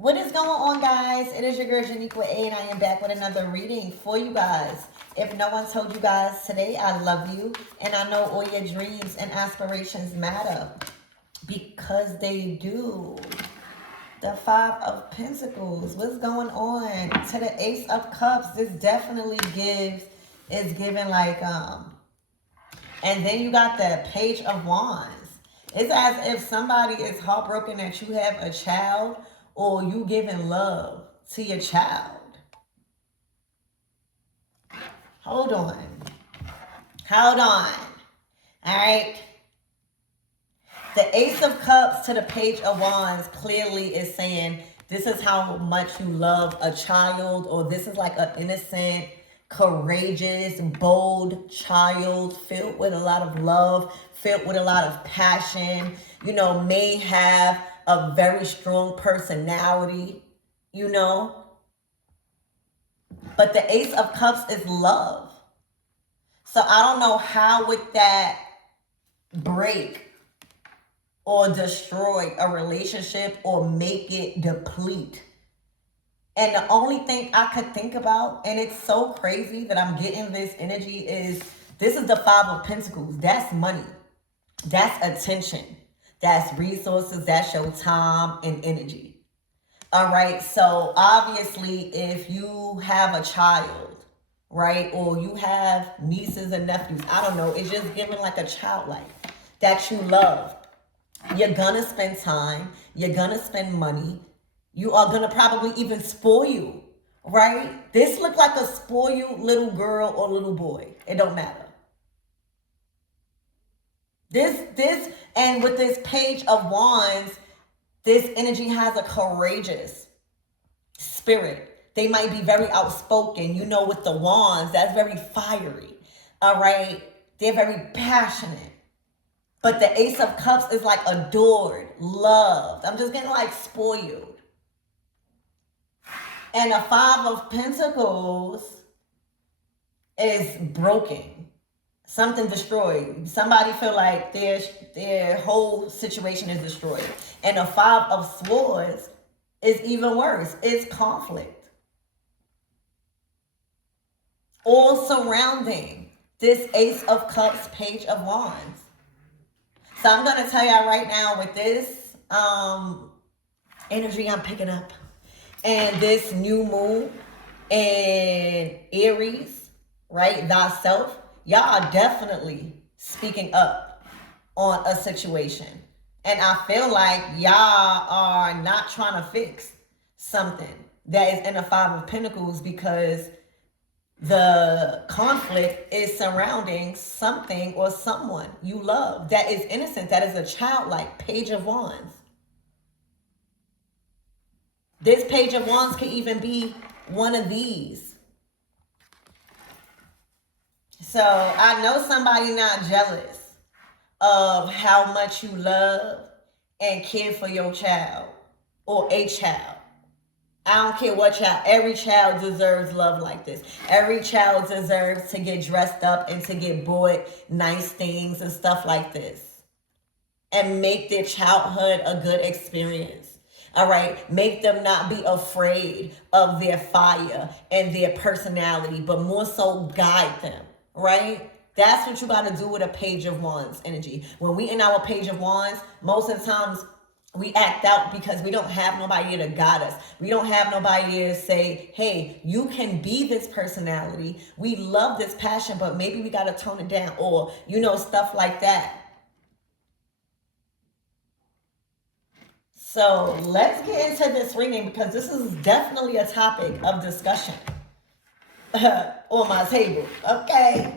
What is going on, guys? It is your girl Janiqua A, and I am back with another reading for you guys. If no one told you guys today, I love you, and I know all your dreams and aspirations matter because they do. The Five of Pentacles. What's going on? To the Ace of Cups. This definitely is giving like and then you got the Page of Wands. It's as if somebody is heartbroken that you have a child or you giving love to your child. Hold on. Hold on. All right. The Ace of Cups to the Page of Wands clearly is saying this is how much you love a child, or this is like an innocent, courageous, bold child filled with a lot of love, filled with a lot of passion, may have a very strong personality, But the Ace of Cups is love. So I don't know how would that break or destroy a relationship or make it deplete. And the only thing I could think about, and it's so crazy that I'm getting this energy, is this is the Five of Pentacles. That's money. That's attention. That's resources. That's your time and energy. All right. So obviously, if you have a child, right, or you have nieces and nephews, I don't know, it's just giving like a childlike that you love. You're gonna spend time. You're gonna spend money. You are gonna probably even spoil you, right? This look like a spoiled little girl or little boy. It don't matter. And with this Page of Wands, this energy has a courageous spirit. They might be very outspoken. With the wands, that's very fiery. All right? They're very passionate. But the Ace of Cups is like adored, loved. I'm just getting like spoiled. And the Five of Pentacles is broken. Something destroyed. Somebody feel like their whole situation is destroyed. And the Five of Swords is even worse. It's conflict. All surrounding this Ace of Cups, Page of Wands. So I'm going to tell y'all right now with this energy I'm picking up and this new moon in Aries, right, thyself, y'all are definitely speaking up on a situation. And I feel like y'all are not trying to fix something that is in the Five of Pentacles, because the conflict is surrounding something or someone you love that is innocent, that is a childlike Page of Wands. This Page of Wands could even be one of these. So I know somebody not jealous of how much you love and care for your child or a child. I don't care what child. Every child deserves love like this. Every child deserves to get dressed up and to get bought nice things and stuff like this. And make their childhood a good experience. All right? Make them not be afraid of their fire and their personality, but more so guide them. Right? That's what you got to do with a Page of Wands energy. When we in our Page of Wands, most of the times we act out because we don't have nobody to guide us. We don't have nobody to say, hey, you can be this personality. We love this passion, but maybe we got to tone it down, or, stuff like that. So let's get into this reading, because this is definitely a topic of discussion on my table. Okay.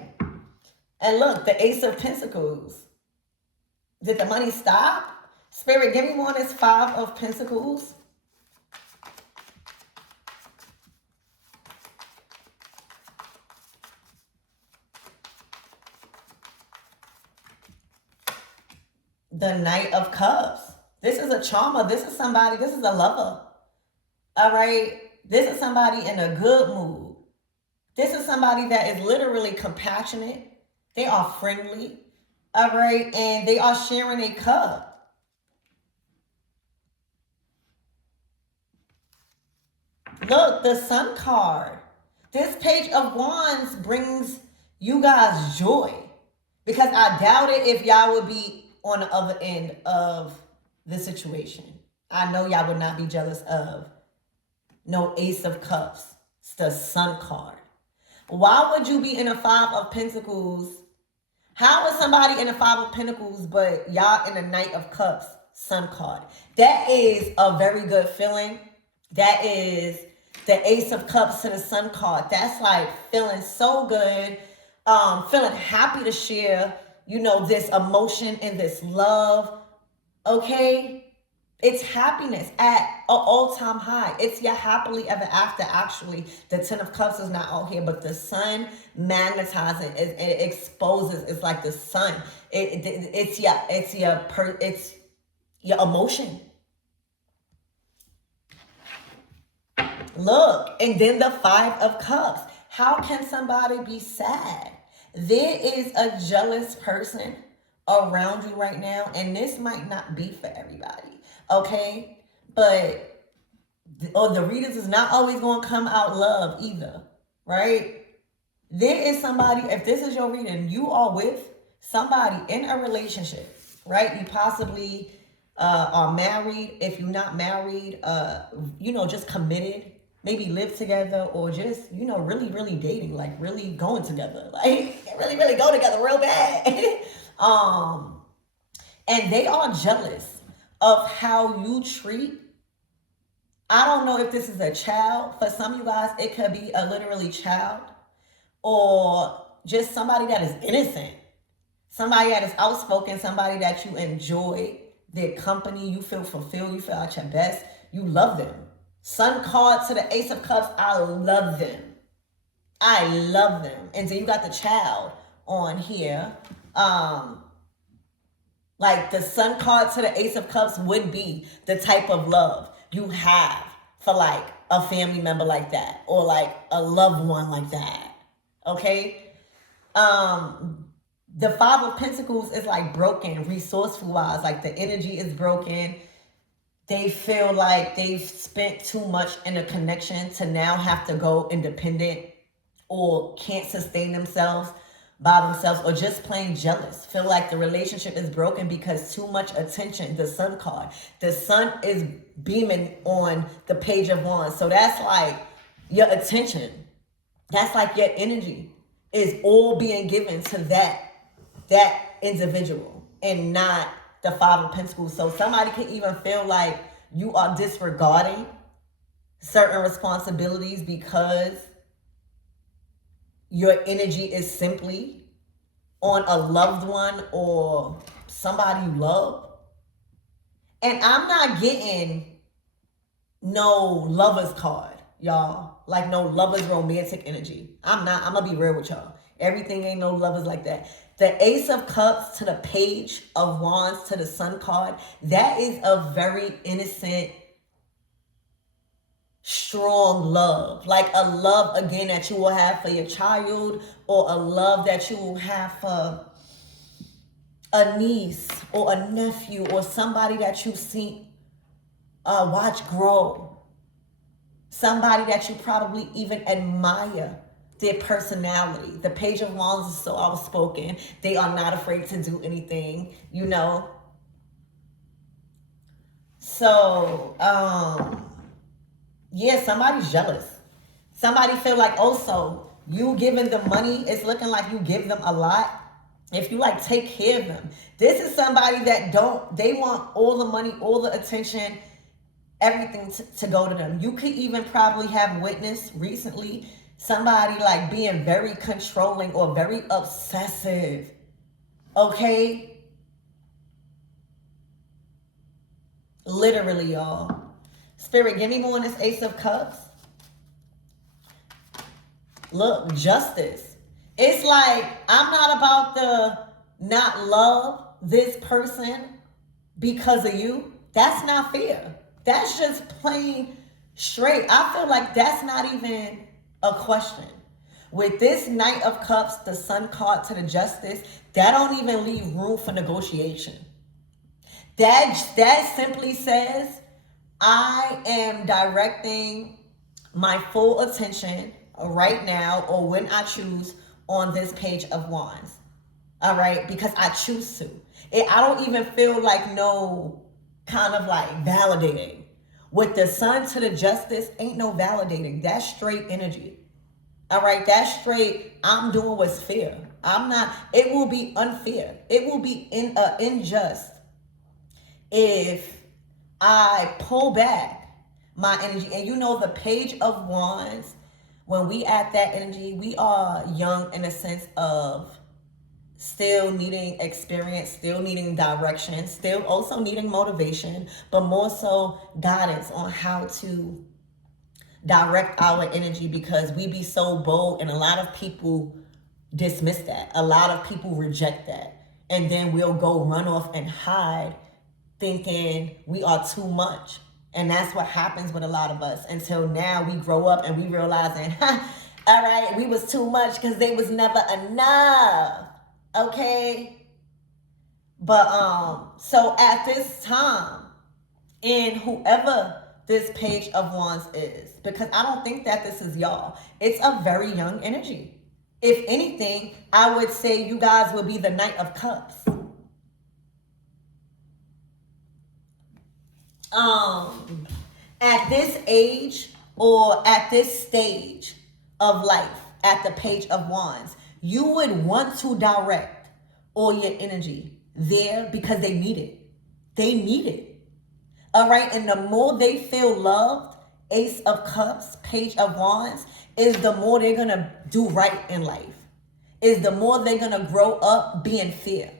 And look, the Ace of Pentacles. Did the money stop? Spirit, give me one. Is Five of Pentacles. The Knight of Cups. This is a charmer. This is somebody, this is a lover. All right? This is somebody in a good mood. This is somebody that is literally compassionate. They are friendly. All right? And they are sharing a cup. Look, the Sun card. This Page of Wands brings you guys joy. Because I doubt it if y'all would be on the other end of the situation. I know y'all would not be jealous of no Ace of Cups. It's the Sun card. Why would you be in a Five of Pentacles? How is somebody in the Five of Pentacles but y'all in the Knight of Cups? Sun card. That is a very good feeling. That is the Ace of Cups to the Sun card. That's like feeling so good. Feeling happy to share, this emotion and this love. Okay? It's happiness at an all-time high. It's your happily ever after, actually. The Ten of Cups is not out here, but the sun magnetizing, it exposes. It's like the sun. It's your emotion. Look, and then the Five of Cups. How can somebody be sad? There is a jealous person around you right now, and this might not be for everybody. Okay, but the readers is not always going to come out love either, right? There is somebody, if this is your reading, you are with somebody in a relationship, right? You possibly are married. If you're not married, just committed, maybe live together, or just, really, really dating, like really going together, like really, really go together real bad. And they are jealous of how you treat. I don't know if this is a child. For some of you guys, it could be a literally child, or just somebody that is innocent, somebody that is outspoken, somebody that you enjoy their company, you feel fulfilled, you feel at your best, you love them. Sun card to the Ace of Cups, I love them. I love them. And then you got the child on here. Like the Sun card to the Ace of Cups would be the type of love you have for like a family member like that, or like a loved one like that. Okay? The Five of Pentacles is like broken, resourceful wise. Like the energy is broken. They feel like they've spent too much in a connection to now have to go independent, or can't sustain themselves by themselves, or just plain jealous. Feel like the relationship is broken because too much attention. The Sun card. The sun is beaming on the Page of Wands. So that's like your attention. That's like your energy is all being given to that individual and not the Five of Pentacles. So somebody can even feel like you are disregarding certain responsibilities because your energy is simply on a loved one or somebody you love. And I'm not getting no lover's card, y'all. Like no lover's romantic energy. I'm gonna be real with y'all. Everything ain't no lovers like that. The Ace of Cups to the Page of Wands to the Sun card, that is a very innocent, strong love. Like a love, again, that you will have for your child, or a love that you will have for a niece or a nephew, or somebody that you've seen watch grow. Somebody that you probably even admire their personality. The Page of Wands is so outspoken. They are not afraid to do anything, So, yeah, somebody's jealous. Somebody feel like also you giving them money, it's looking like you give them a lot. If you like take care of them. This is somebody that they want all the money, all the attention, everything to go to them. You could even probably have witnessed recently somebody like being very controlling or very obsessive. Okay? Literally, y'all. Spirit, give me more on this Ace of Cups. Look, justice. It's like, I'm not about to not love this person because of you. That's not fair. That's just plain straight. I feel like that's not even a question. With this Knight of Cups, the Sun card to the Justice, that don't even leave room for negotiation. That simply says, I am directing my full attention right now, or when I choose, on this Page of Wands. All right, because I choose to. I don't even feel like no kind of like validating. With the Sun to the Justice, ain't no validating. That's straight energy. All right, that's straight. I'm doing what's fair. I'm not. It will be unfair. It will be unjust if I pull back my energy. And you know, the Page of Wands, when we at that energy, we are young in a sense of still needing experience, still needing direction, still also needing motivation, but more so guidance on how to direct our energy, because we be so bold and a lot of people dismiss that. A lot of people reject that. And then we'll go run off and hide thinking we are too much. And that's what happens with a lot of us until now we grow up and we realizing, all right, we was too much because they was never enough. Okay? But so at this time, in whoever this Page of Wands is, because I don't think that this is y'all. It's a very young energy. If anything, I would say you guys will be the Knight of Cups. At this age or at this stage of life, at the Page of Wands, you would want to direct all your energy there because they need it. They need it. All right, and the more they feel loved, Ace of Cups, Page of Wands, is the more they're going to do right in life. Is the more they're going to grow up being fair.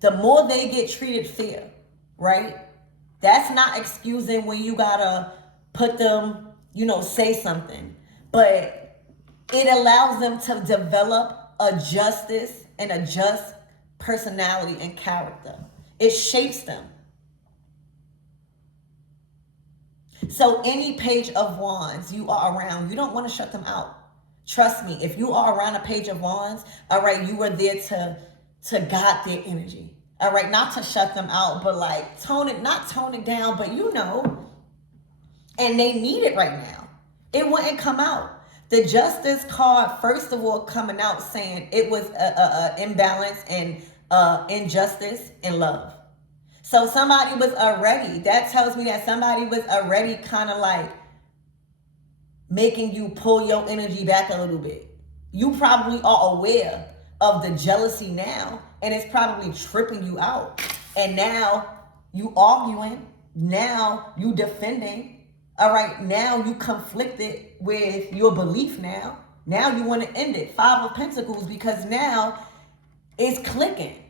The more they get treated fair, right? That's not excusing when you got to put them, say something. But it allows them to develop a justice and a just personality and character. It shapes them. So any Page of Wands you are around, you don't want to shut them out. Trust me, if you are around a Page of Wands, all right, you are there to guide their energy. All right, not to shut them out, but like not tone it down, but and they need it right now. It wouldn't come out. The Justice card, first of all, coming out saying it was a imbalance and injustice in love. So somebody was already, that tells me that somebody was already kind of like making you pull your energy back a little bit. You probably are aware of the jealousy now, and it's probably tripping you out. And now you arguing, now you defending, all right, now you conflicted with your belief now. Now you want to end it. 5 of Pentacles, because now it's clicking.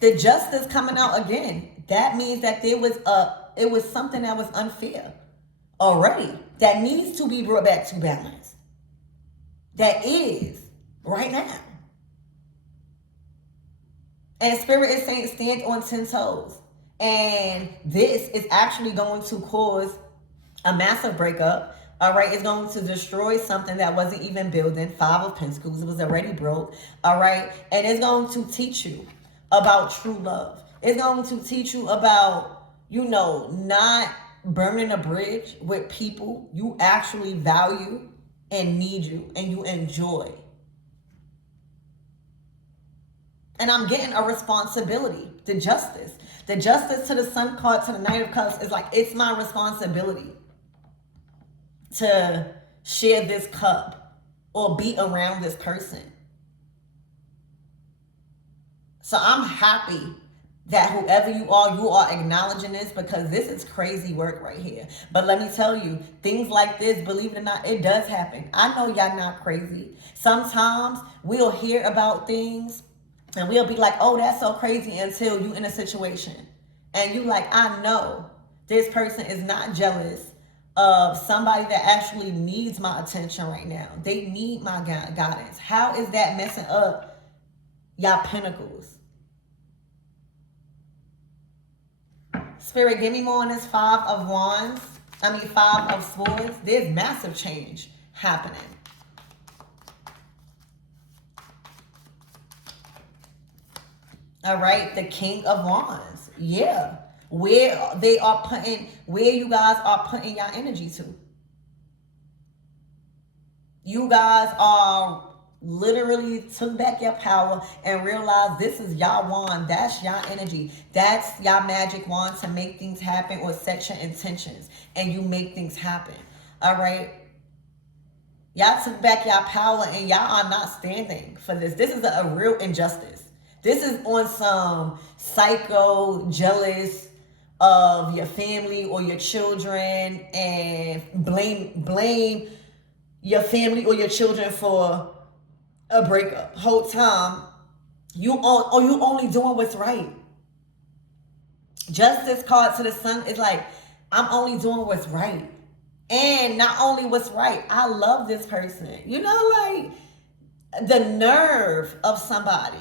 The Justice coming out again. That means that it was something that was unfair already that needs to be brought back to balance. That is right now. And Spirit is saying stand on 10 toes. And this is actually going to cause a massive breakup. All right, it's going to destroy something that wasn't even building. 5 of Pentacles, it was already broke. All right, and it's going to teach you about true love. It's going to teach you about, not burning a bridge with people you actually value and need you and you enjoy. And I'm getting a responsibility. The Justice to the Sun card, to the Knight of Cups is like, it's my responsibility to share this cup or be around this person. So I'm happy that whoever you are acknowledging this, because this is crazy work right here. But let me tell you, things like this, believe it or not, it does happen. I know y'all not crazy. Sometimes we'll hear about things and we'll be like, oh, that's so crazy, until you in a situation. And you like, I know this person is not jealous of somebody that actually needs my attention right now. They need my guidance. How is that messing up y'all pentacles? Spirit, give me more on this 5 of Wands. 5 of Swords. There's massive change happening. All right, the King of Wands. Yeah. Where you guys are putting your energy to. You guys are literally took back your power and realized this is y'all wand. That's y'all energy. That's y'all magic wand to make things happen or set your intentions and you make things happen. All right. Y'all took back y'all power and y'all are not standing for this. This is a real injustice. This is on some psycho, jealous of your family or your children and blame your family or your children for a breakup. Whole time you only doing what's right. Justice card to the sun is like, I'm only doing what's right. And not only what's right, I love this person. You know, like the nerve of somebody.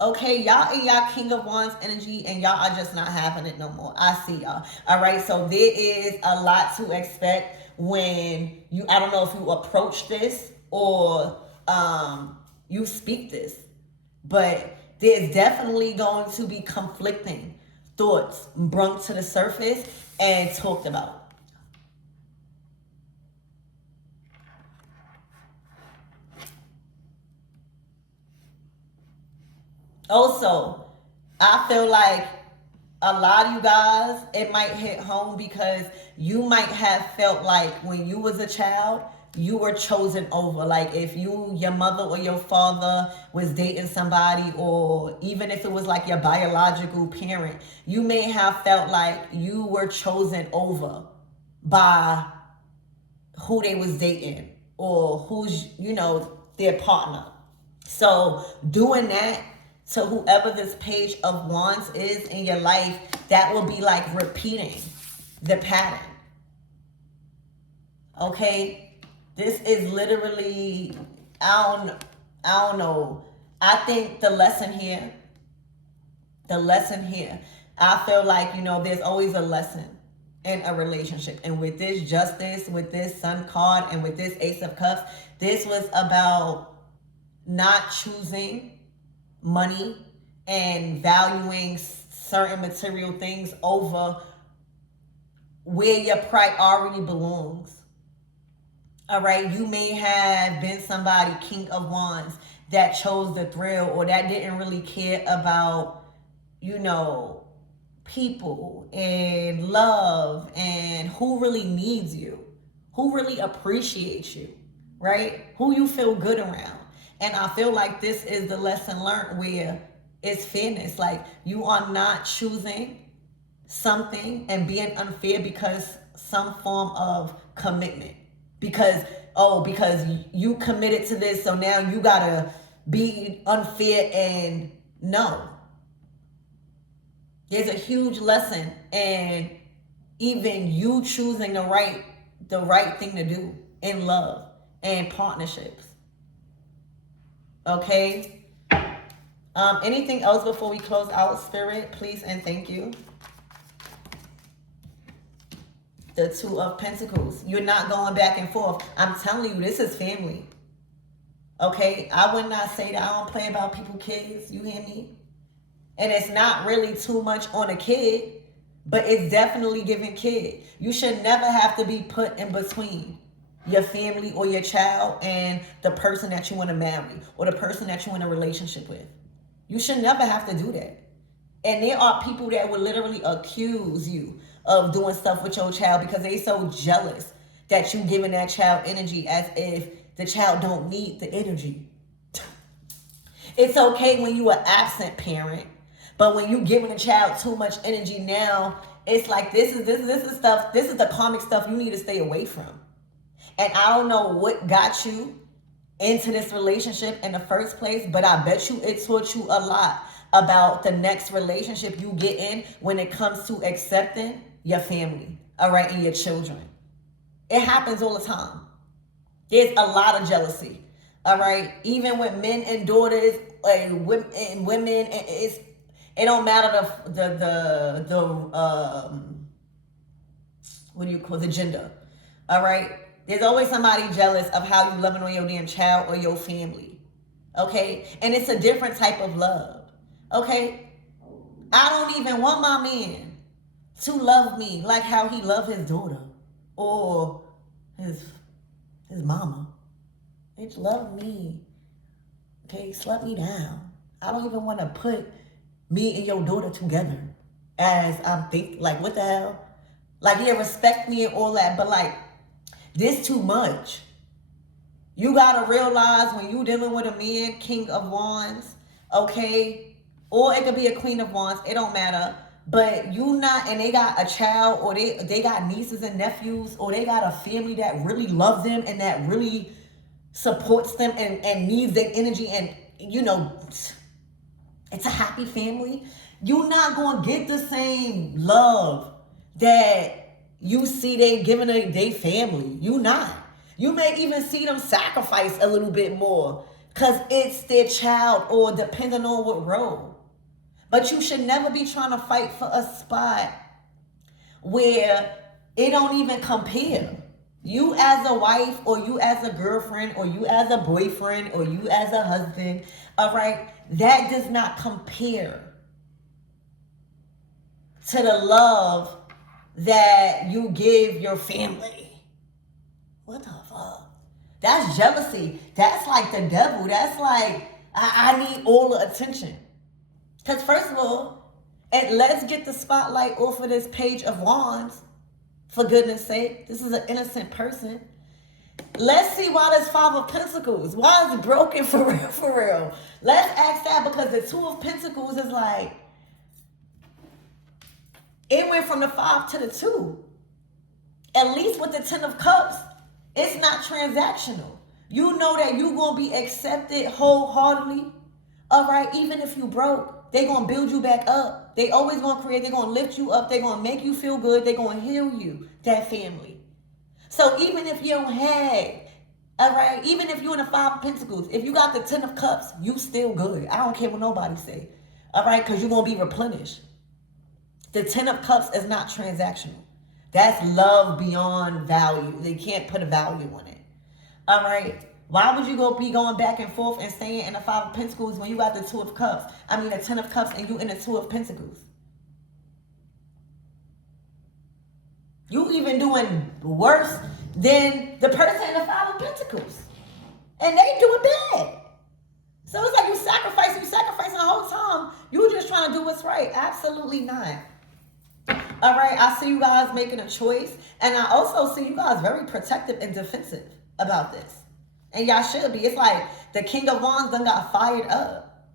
Okay, y'all in y'all King of Wands energy and y'all are just not having it no more. I see y'all. All right, so there is a lot to expect when you, I don't know if you approach this or you speak this, but there's definitely going to be conflicting thoughts brought to the surface and talked about. Also, I feel like a lot of you guys, it might hit home because you might have felt like when you was a child, you were chosen over. Like if your mother or your father was dating somebody, or even if it was like your biological parent, you may have felt like you were chosen over by who they was dating or who's, their partner. So doing that to whoever this page of wands is in your life, that will be like repeating the pattern. Okay? This is literally, I don't know. I think the lesson here, I feel like, there's always a lesson in a relationship. And with this justice, with this sun card, and with this ace of cups, this was about not choosing money and valuing certain material things over where your priority belongs. All right, you may have been somebody, King of Wands, that chose the thrill or that didn't really care about, people and love and who really needs you, who really appreciates you, right? Who you feel good around. And I feel like this is the lesson learned where it's fairness. Like you are not choosing something and being unfair because some form of commitment. Because you committed to this, so now you gotta be unfair. And no. There's a huge lesson in even you choosing the right thing to do in love and partnerships. Okay? Anything else before we close out, Spirit? Please and thank you. The Two of Pentacles. You're not going back and forth. I'm telling you, this is family. Okay? I would not say that I don't play about people's kids. You hear me? And it's not really too much on a kid, but it's definitely giving kid. You should never have to be put in between your family or your child and the person that you want to marry or the person that you're in a relationship with. You should never have to do that. And there are people that will literally accuse you of doing stuff with your child because they so jealous that you giving that child energy as if the child don't need the energy. It's okay when you are absent parent, but when you giving a child too much energy now, it's like this is stuff, this is the karmic stuff you need to stay away from. And I don't know what got you into this relationship in the first place, but I bet you it taught you a lot about the next relationship you get in when it comes to accepting your family, all right, and your children. It happens all the time. There's a lot of jealousy, all right? Even with men and daughters and women, it don't matter the gender, all right? There's always somebody jealous of how you loving on your damn child or your family, okay? And it's a different type of love, okay? I don't even want my man to love me like how he loved his daughter or his mama. Bitch, love me. Okay, slut me down. I don't even want to put me and your daughter together as I'm thinking, like, what the hell? Like, yeah, respect me and all that, but like, this too much. You gotta realize when you dealing with a man, King of Wands, okay, or it could be a Queen of Wands, it don't matter. But you not, and they got a child, or they got nieces and nephews, or they got a family that really loves them and that really supports them and needs their energy, and you know, it's a happy family. You're not gonna get the same love that you see they giving their family. You not. You may even see them sacrifice a little bit more because it's their child or depending on what role. But you should never be trying to fight for a spot where it don't even compare. You as a wife, or you as a girlfriend, or you as a boyfriend, or you as a husband, all right, that does not compare to the love that you give your family. What the fuck? That's jealousy. That's like the devil. That's like, I need all the attention. Because first of all, and let's get the spotlight off of this Page of Wands. For goodness sake, this is an innocent person. Let's see why this Five of Pentacles. Why is it broken for real, for real? Let's ask that, because the Two of Pentacles is like, it went from the 5 to the 2. At least with the 10 of Cups, it's not transactional. You know that you're going to be accepted wholeheartedly. All right, even if you broke, they're going to build you back up. They always going to create, they're going to lift you up. They're going to make you feel good. They're going to heal you, that family. So even if you don't have, all right, even if you're in the 5 of Pentacles, if you got the 10 of Cups, you still good. I don't care what nobody say. All right, because you're going to be replenished. The 10 of Cups is not transactional. That's love beyond value. They can't put a value on it. All right. Why would you be going back and forth and staying in the 5 of Pentacles when you got the 2 of Cups? I mean, the 10 of Cups, and you in the 2 of Pentacles. You even doing worse than the person in the 5 of Pentacles. And they doing bad. So it's like you sacrificing the whole time. You just trying to do what's right. Absolutely not. All right, I see you guys making a choice. And I also see you guys very protective and defensive about this. And y'all should be. It's like the King of Wands done got fired up.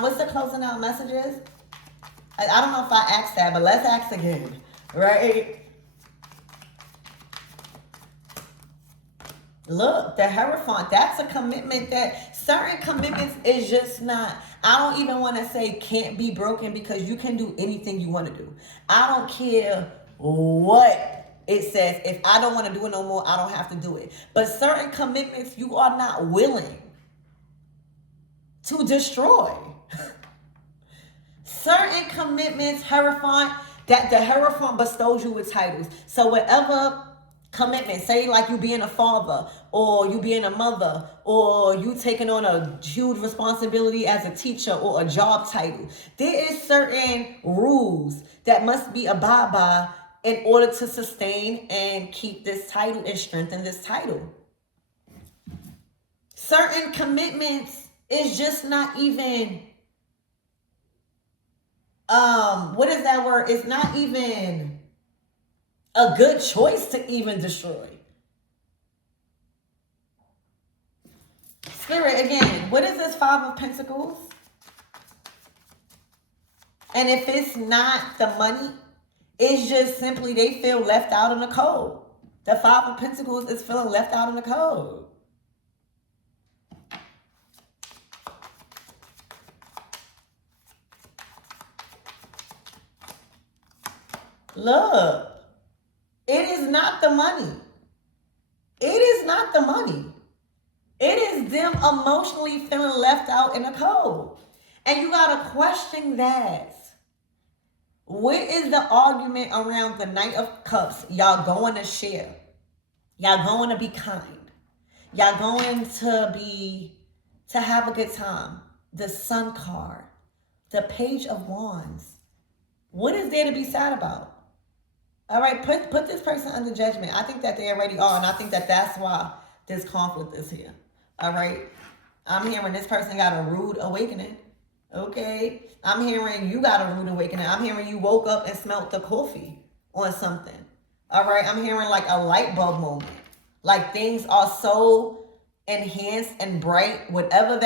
What's the closing out messages? I don't know if I asked that, but let's ask again. Right? Look, the Hierophant, that's a commitment that certain commitments is just not, I don't even want to say can't be broken, because you can do anything you want to do. I don't care what it says. If I don't want to do it no more, I don't have to do it. But certain commitments you are not willing to destroy. Certain commitments, Hierophant, that the Hierophant bestows you with titles. So whatever commitment, say like you being a father, or you being a mother, or you taking on a huge responsibility as a teacher or a job title, there is certain rules that must be abide by in order to sustain and keep this title and strengthen this title. Certain commitments is just not even, what is that word? It's not even a good choice to even destroy. Spirit, again, what is this 5 of Pentacles? And if it's not the money, it's just simply they feel left out in the cold. The 5 of Pentacles is feeling left out in the cold. Look, it is not the money. It is not the money. It is them emotionally feeling left out in the cold. And you got to question that. What is the argument around the Knight of Cups? Y'all going to share. Y'all going to be kind. Y'all going to have a good time. The Sun card. The Page of Wands. What is there to be sad about? All right, put this person under judgment. I think that they already are, and I think that that's why this conflict is here. All right, I'm hearing this person got a rude awakening. Okay, I'm hearing you got a rude awakening. I'm hearing you woke up and smelt the coffee on something. All right, I'm hearing like a light bulb moment. Like things are so enhanced and bright. Whatever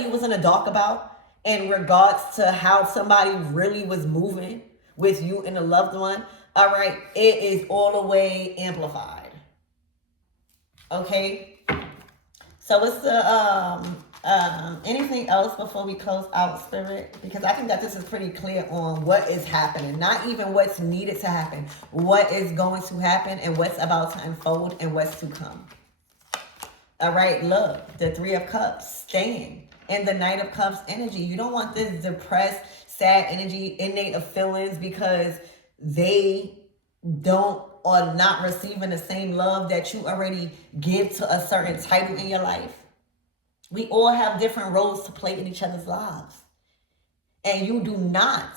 you was in the dark about in regards to how somebody really was moving with you and a loved one, all right, it is all the way amplified. Okay, so what's the anything else before we close out, Spirit? Because I think that this is pretty clear on what is happening, not even what's needed to happen, what is going to happen and what's about to unfold and what's to come. All right, look, the Three of Cups staying in the Knight of Cups energy. You don't want this depressed, sad energy, innate of feelings because they don't or not receiving the same love that you already give to a certain title in your life. We all have different roles to play in each other's lives. And you do not.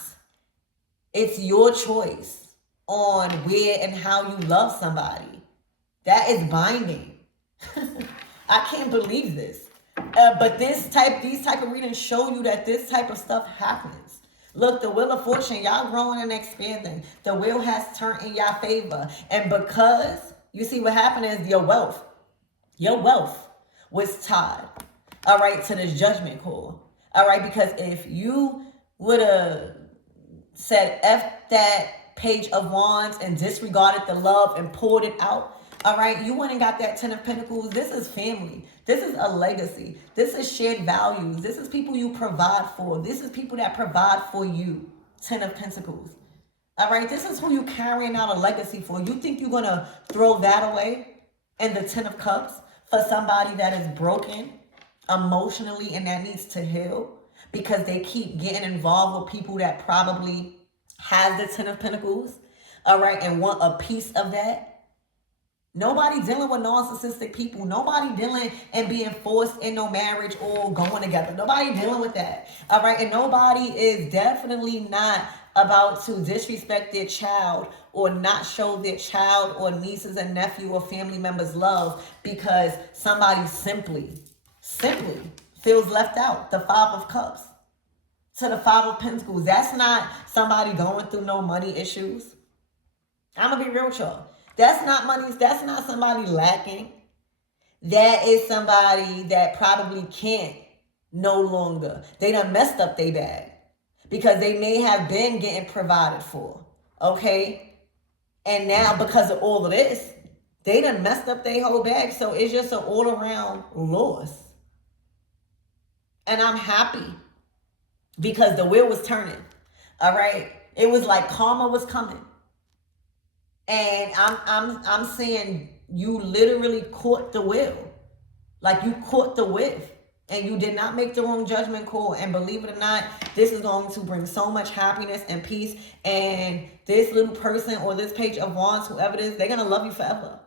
It's your choice on where and how you love somebody. That is binding. I can't believe this. But these type of readings show you that this type of stuff happens. Look, the Wheel of Fortune, y'all growing and expanding. The wheel has turned in y'all favor. And because, you see what happened is your wealth was tied, all right, to this judgment call. All right, because if you would have said F that Page of Wands and disregarded the love and pulled it out, all right, you went and got that Ten of Pentacles. This is family. This is a legacy. This is shared values. This is people you provide for. This is people that provide for you. Ten of Pentacles. All right, this is who you carrying out a legacy for. You think you're going to throw that away in the Ten of Cups for somebody that is broken emotionally and that needs to heal because they keep getting involved with people that probably have the Ten of Pentacles, all right, and want a piece of that? Nobody dealing with narcissistic people. Nobody dealing and being forced in no marriage or going together. Nobody dealing with that. All right. And nobody is definitely not about to disrespect their child or not show their child or nieces and nephew or family members love because somebody simply feels left out. The Five of Cups to the Five of Pentacles. That's not somebody going through no money issues. I'm going to be real with y'all. That's not money. That's not somebody lacking. That is somebody that probably can't no longer. They done messed up their bag because they may have been getting provided for. Okay? And now because of all of this, they done messed up their whole bag. So it's just an all-around loss. And I'm happy because the wheel was turning. All right? It was like karma was coming. And I'm saying you literally caught the wheel. Like you caught the whiff. And you did not make the wrong judgment call. And believe it or not, this is going to bring so much happiness and peace. And this little person or this Page of Wands, whoever it is, they're going to love you forever.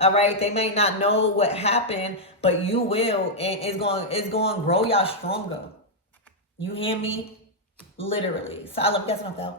All right? They may not know what happened, but you will. And it's going to grow y'all stronger. You hear me? Literally. So I love you guys.